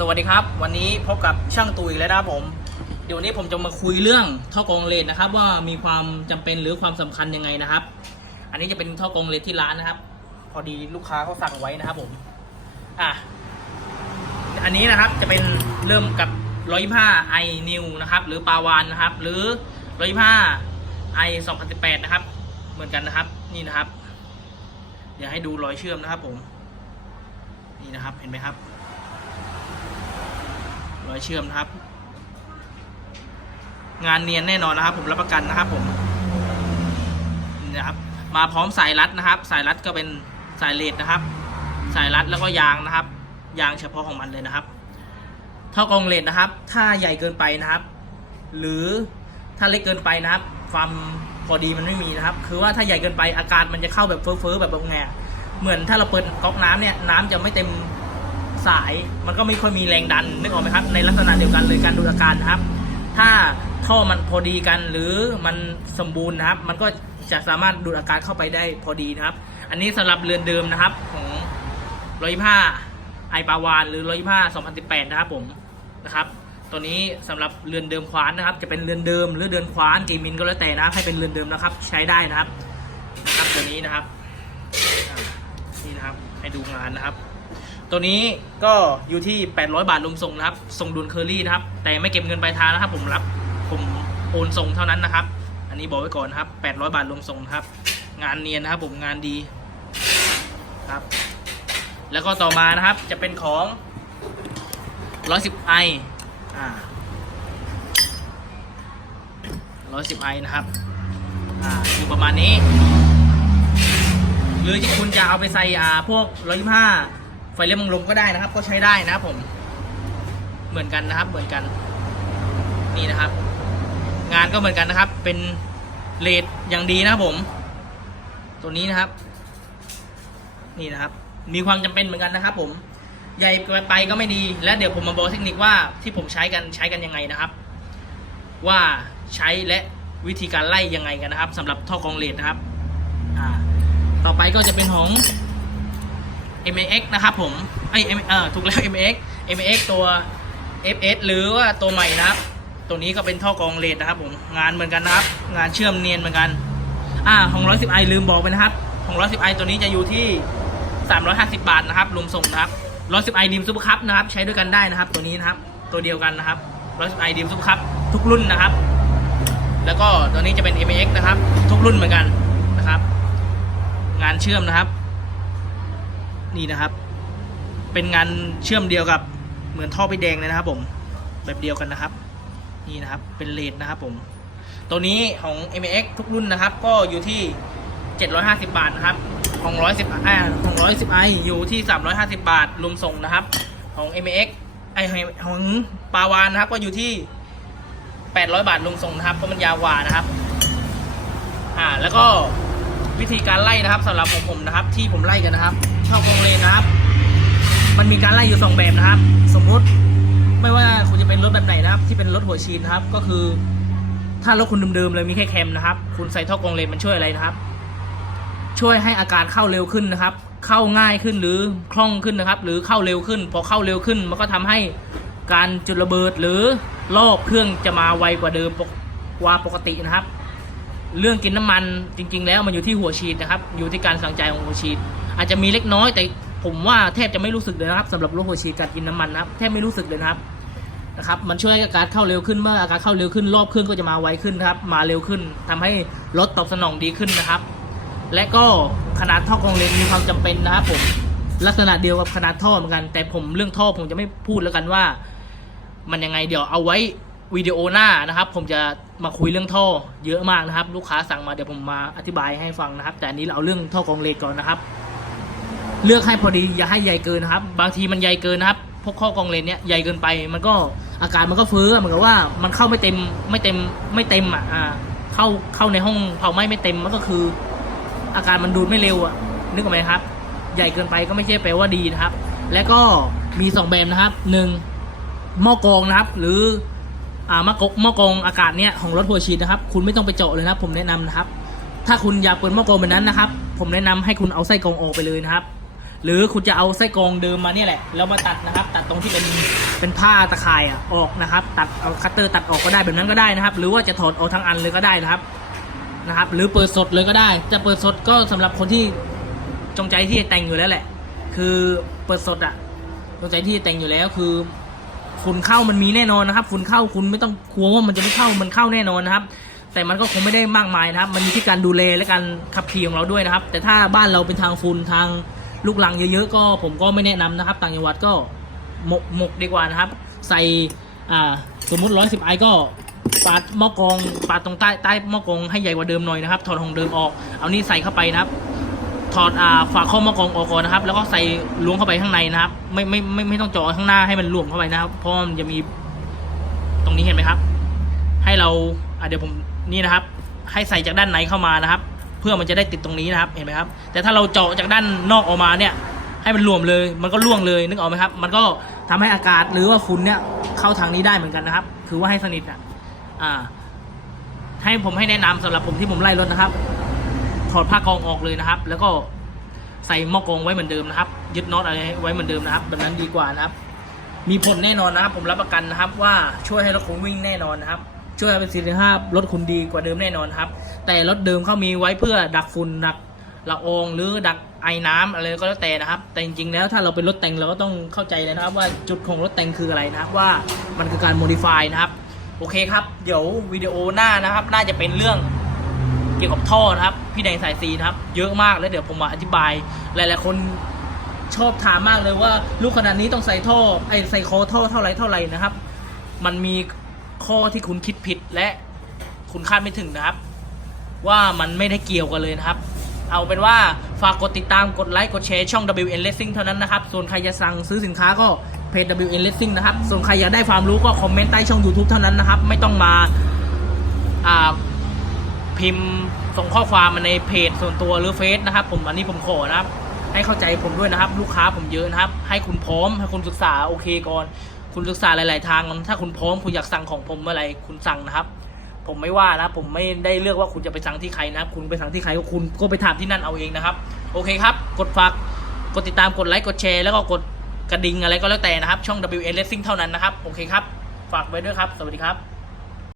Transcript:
สวัสดีครับ วันนี้พบกับช่างตูอีกแล้วนะครับผม เดี๋ยววันนี้ผมจะมาคุยเรื่องท่อกรองเลนนะครับ ว่ามีความจำเป็นหรือความสำคัญยังไงนะครับ อันนี้จะเป็นท่อกรองเลนที่ร้านนะครับ พอดีลูกค้าเขาสั่งไว้นะครับผมอะอันนี้นะครับจะเป็นเริ่มกับ125 i new นะครับ หรือปาวานนะครับ หรือ125 i 2018 นะครับ เหมือนกันนะครับนี่นะครับ เดี๋ยวให้ดูรอยเชื่อมนะครับผม นี่นะครับเห็นไหมครับ รอยเชื่อมนะครับ งานเนียนแน่นอนนะครับ ผมรับประกันนะครับ ผมนะครับ มาพร้อมสายรัดนะครับ สายรัดก็เป็นสายเลดนะครับ สายรัดแล้วก็ยางนะครับ ยางเฉพาะของมันเลยนะครับ เท่ากองเลดนะครับ ถ้าใหญ่เกินไปนะครับ หรือถ้าเล็กเกินไปนะครับ ความพอดีมันไม่มีนะครับ คือว่าถ้าใหญ่เกินไปอากาศมันจะเข้าแบบเฟ้อๆแบบแบบไงเหมือนถ้าเราเปิดก๊อกน้ำเนี่ยน้ำจะไม่เต็ม สาย มันก็ไม่ค่อยมีแรงดันนึกออกไหมครับ ในลักษณะเดียวกันเลยการดูดอาการนะครับ ถ้าท่อมันพอดีกันหรือมันสมบูรณ์นะครับ มันก็จะสามารถดูดอากาศเข้าไปได้พอดีนะครับ อันนี้สำหรับเรือนเดิมนะครับของร้อยผ้าไอปาวานหรือร้อยผ้า2018นะครับผมนะครับตัวนี้สำหรับเรือนเดิมควานนะครับ จะเป็นเรือนเดิมหรือเรือนควานกีมินก็แล้วแต่นะให้เป็นเรือนเดิมนะครับ ใช้ได้นะครับนะครับตัวนี้นะครับนี่นะครับให้ดูงานนะครับ ตัวนี้ก็อยู่ที่ 800 บาทรวมส่งนะครับส่งดุลเคอรี่นะครับ แต่ไม่เก็บเงินปลายทางนะครับ ผมรับผมโอนส่งเท่านั้นนะครับ อันนี้บอกไว้ก่อนนะครับ 800 บาทรวมส่งครับ งานเนียนนะครับ ผมงานดีครับ แล้วก็ต่อมานะครับจะเป็นของ 110i อ่า 110i นะครับอ่าอยู่ประมาณนี้ หรือคุณจะเอาไปใส่อ่าพวกร้อยห้า ไฟเลี้ยมลมก็ได้นะครับ ก็ใช้ได้นะครับผม เหมือนกันนะครับ เหมือนกัน นี่นะครับ งานก็เหมือนกันนะครับ เป็นเลดอย่างดีนะครับผม ตัวนี้นะครับ นี่นะครับ มีความจำเป็นเหมือนกันนะครับ ผม ใหญ่ไปก็ไม่ดี และเดี๋ยวผมมาบอกเทคนิคว่าที่ผมใช้กันใช้กันยังไงนะครับ ว่าใช้และวิธีการไล่ยังไงกันนะครับสำหรับท่อกรองเลดนะครับ อ่า ต่อไปก็จะเป็นของ m x นะครับผมไอ M เออถูกแล้ว m x m x ตัว FS หรือว่าตัวใหม่นะครับ ตัวนี้ก็เป็นท่อกรองเลดนะครับผมงานเหมือนกันนะครับ งานเชื่อมเนียนเหมือนกันอ่าของ 110i ลืมบอกไปนะครับของ 110i ตัวนี้จะอยู่ที่ 350 บาทนะครับรวมส่งนะครับ 110i ดีมซูเปอร์คัพนะครับใช้ด้วยกันได้นะครับ ตัวนี้นะครับตัวเดียวกันนะครับ 110i ดีมซูเปอร์คัพทุกรุ่นนะครับ แล้วก็ตัวนี้จะเป็น m x นะครับ ทุกรุ่นเหมือนกันนะครับ งานเชื่อมนะครับ นี่นะครับ เป็นงานเชื่อมเดียวกับเหมือนท่อไปแดงเลยนะครับผมแบบเดียวกันนะครับ นี่นะครับเป็นเลนนะครับผม ตัวนี้ของ m x ทุกรุ่นนะครับ ก็อยู่ที่ 750 บาทนะครับของ110อ่าของ110 i อยู่ที่ 350 บาทรวมส่งนะครับ ของ m x ไอของปาวานนะครับ ก็อยู่ที่ 800 บาทรวมส่งนะครับเพราะมันยาวกว่านะครับ อ่าแล้วก็วิธีการไล่นะครับสำหรับผมผมนะครับ ที่ผมไล่กันนะครับ เช่ากรงเลนนะครับ มันมีการไล่อยู่สองแบบนะครับ สมมุติไม่ว่าคุณจะเป็นรถแบบไหนนะครับ ที่เป็นรถหัวชีนนะครับ ก็คือ ถ้ารถคุณเดิมๆเลยมีแค่แคมนะครับ คุณใส่ท่อกรงเลนมันช่วยอะไรนะครับ ช่วยให้อาการเข้าเร็วขึ้นนะครับ เข้าง่ายขึ้นหรือคล่องขึ้นนะครับ หรือเข้าเร็วขึ้น พอเข้าเร็วขึ้น มันก็ทำให้การจุดระเบิดหรือรอบเครื่องจะมาไวกว่าเดิมกว่าปกตินะครับ เรื่องกินน้ำมันจริง ๆ แล้วมันอยู่ที่หัวฉีดนะครับ อยู่ที่การสั่งใจของหัวฉีด อาจจะมีเล็กน้อยแต่ผมว่าแทบจะไม่รู้สึกเลยนะครับสำหรับโรถหัวฉีดการกินน้ำมันนะครับแทบไม่รู้สึกเลยนะครับนะครับมันช่วยให้อาการเข้าเร็วขึ้นเมื่ออาการเข้าเร็วขึ้นรอบเครื่องก็จะมาไวขึ้นครับมาเร็วขึ้นทำให้รถตอบสนองดีขึ้นนะครับ และก็ขนาดท่อกรองเลนมีความจำเป็นนะครับผมลักษณะเดียวกับขนาดท่อเหมือนกัน แต่ผมเรื่องท่อผมจะไม่พูดแล้วกันว่า มันยังไงเดี๋ยวเอาไว้วิดีโอหน้านะครับ ผมจะมาคุยเรื่องท่อเยอะมากนะครับ ลูกค้าสั่งมาเดี๋ยวผมมาอธิบายให้ฟังนะครับ แต่อันนี้เราเอาเรื่องท่อกองเลนก่อนนะครับ เลือกให้พอดีอย่าให้ใหญ่เกินนะครับ บางทีมันใหญ่เกินนะครับพวกข้อกรองเลนเนี้ยใหญ่เกินไป มันก็อาการมันก็เฟ้อเหมือนกับว่ามันเข้าไม่เต็มไม่เต็มไม่เต็มอะเข้าเข้าในห้องเผาไหม้ไม่เต็มมันก็คือ อาการมันดูดไม่เร็วอะนึกออกไหมครับ ใหญ่เกินไปก็ไม่ใช่แปลว่าดีนะครับ และก็มีสองแบบนะครับหนึ่งหม้อกรองนะครับ หรืออ่าม้อกรองหม้อกองอากาศเนี่ยของรถหัวฉีดนะครับ คุณไม่ต้องไปเจาะเลยนะผมแนะนำนะครับ ถ้าคุณอยากเปิดหม้อกรองแบบนั้นนะครับ ผมแนะนำให้คุณเอาไส้กรองออกไปเลยนะครับ หรือคุณจะเอาไส้กรองเดิมมาเนี่ยแหละแล้วมาตัดนะครับ ตัดตรงที่เป็นเป็นผ้าตะข่ายอะออกนะครับ ตัดเอาคัตเตอร์ตัดออกก็ได้แบบนั้นก็ได้นะครับ หรือว่าจะถอดออกทั้งอันเลยก็ได้นะครับนะครับ หรือเปิดสดเลยก็ได้ จะเปิดสดก็สำหรับคนที่จงใจที่จะแต่งอยู่แล้วแหละ คือเปิดสดอะจงใจที่จะแต่งอยู่แล้วคือฝุ่นเข้ามันมีแน่นอนนะครับฝุ่นเข้าคุณไม่ต้องกลัวว่ามันจะไม่เข้ามันเข้าแน่นอนนะครับ แต่มันก็คงไม่ได้มากมายนะครับ มันมีที่การดูแลและการขับขี่ของเราด้วยนะครับ แต่ถ้าบ้านเราเป็นทางฝุ่นทาง ลูกหลังเยอะๆก็ผมก็ไม่แนะนำนะครับ ต่างจังหวัดก็หมกหมกดีกว่านะครับ ใส่อ่าสมมุติร้อยสิบไอก็ปาดหม้อกรองปาดตรงใต้ใต้หม้อกรองให้ใหญ่กว่าเดิมหน่อยนะครับ ถอดของเดิมออก เอานี่ใส่เข้าไปนะครับ ถอดอ่าฝาข้อหม้อกรองออกก่อนนะครับ แล้วก็ใส่ล้วงเข้าไปข้างในนะครับ ไม่ไม่ไม่ไม่ต้องเจาะข้างหน้าให้มันรวมเข้าไปนะครับ เพราะมันจะมีตรงนี้เห็นไหมครับ ให้เราอะเดี๋ยวผมนี่นะครับ ให้ใส่จากด้านในเข้ามานะครับ พื่อมันจะได้ติดตรงนี้นะครับเห็นไหมครับ แต่ถ้าเราเจาะจากด้านนอกออกมาเนี่ย ให้มันรวมเลยมันก็ร่วงเลยนึกออกไหมครับ มันก็ทำให้อากาศหรือว่าฝุ่นเนี่ยเข้าทางนี้ได้เหมือนกันนะครับ คือว่าให้สนิทอะอ่า ให้ผมให้แนะนำสำหรับผมที่ผมไล่รถนะครับ ถอดผ้ากองออกเลยนะครับ แล้วก็ใส่หม้อกองไว้เหมือนเดิมนะครับ ยึดน็อตอะไรไว้เหมือนเดิมนะครับแบบนั้นดีกว่านะครับ มีผลแน่นอนนะครับ ผมรับประกันนะครับ ว่าช่วยให้รถคุณวิ่งแน่นอนนะครับ ช่วยให้ประสิทธิภาพรถคุณดีกว่าเดิมแน่นอนครับ แต่รถเดิมเขามีไว้เพื่อดักฝุ่นดักละอองหรือดักไอน้ำอะไรก็แล้วแต่นะครับ แต่จริงๆแล้วถ้าเราเป็นรถแต่งเราก็ต้องเข้าใจเลยนะครับ ว่าจุดของรถแต่งคืออะไรนะครับว่ามันคือการโมดิฟายนะครับ โอเคครับ เดี๋ยววิดีโอหน้านะครับ น่าจะเป็นเรื่องเกี่ยวกับท่อนะครับ พี่แดงสายซีนะครับ เยอะมากแล้วเดี๋ยวผมมาอธิบาย หลายๆคนชอบถามมากเลยว่าลูกขนาดนี้ต้องใส่ท่อไอใส่คอท่อเท่าไรเท่าไรนะครับ มันมี ข้อที่คุณคิดผิดและคุณคาดไม่ถึงนะครับ ว่ามันไม่ได้เกี่ยวกันเลยนะครับ เอาเป็นว่าฝากกดติดตามกดไลค์กดแชร์ช่อง WN Racing เท่านั้นนะครับ ส่วนใครจะสั่งซื้อสินค้าก็เพจ WN Racing นะครับ ส่วนใครอยากได้ความรู้ก็คอมเมนต์ใต้ช่อง YouTube เท่านั้นนะครับ ไม่ต้องมาอ่าพิมพ์ส่งข้อความมาในเพจส่วนตัวหรือเฟซนะครับ ผมอันนี้ผมขอนะครับ ให้เข้าใจผมด้วยนะครับ ลูกค้าผมเยอะนะครับ ให้คุณพร้อมให้คุณศึกษาโอเคก่อน คุณศึกษาหลาย ๆ ทาง ถ้าคุณพร้อมคุณอยากสั่งของผมเมื่อไรคุณสั่งนะครับ ผมไม่ว่านะผมไม่ได้เลือกว่าคุณจะไปสั่งที่ใครนะครับ คุณไปสั่งที่ใครก็คุณก็ไปถามที่นั่นเอาเองนะครับ โอเคครับ กดฝากกดติดตามกดไลค์กดแชร์แล้วก็กดกระดิ่งอะไรก็แล้วแต่นะครับ ช่อง WN Racing เท่านั้นนะครับ โอเคครับ ฝากไว้ด้วยครับ สวัสดีครับ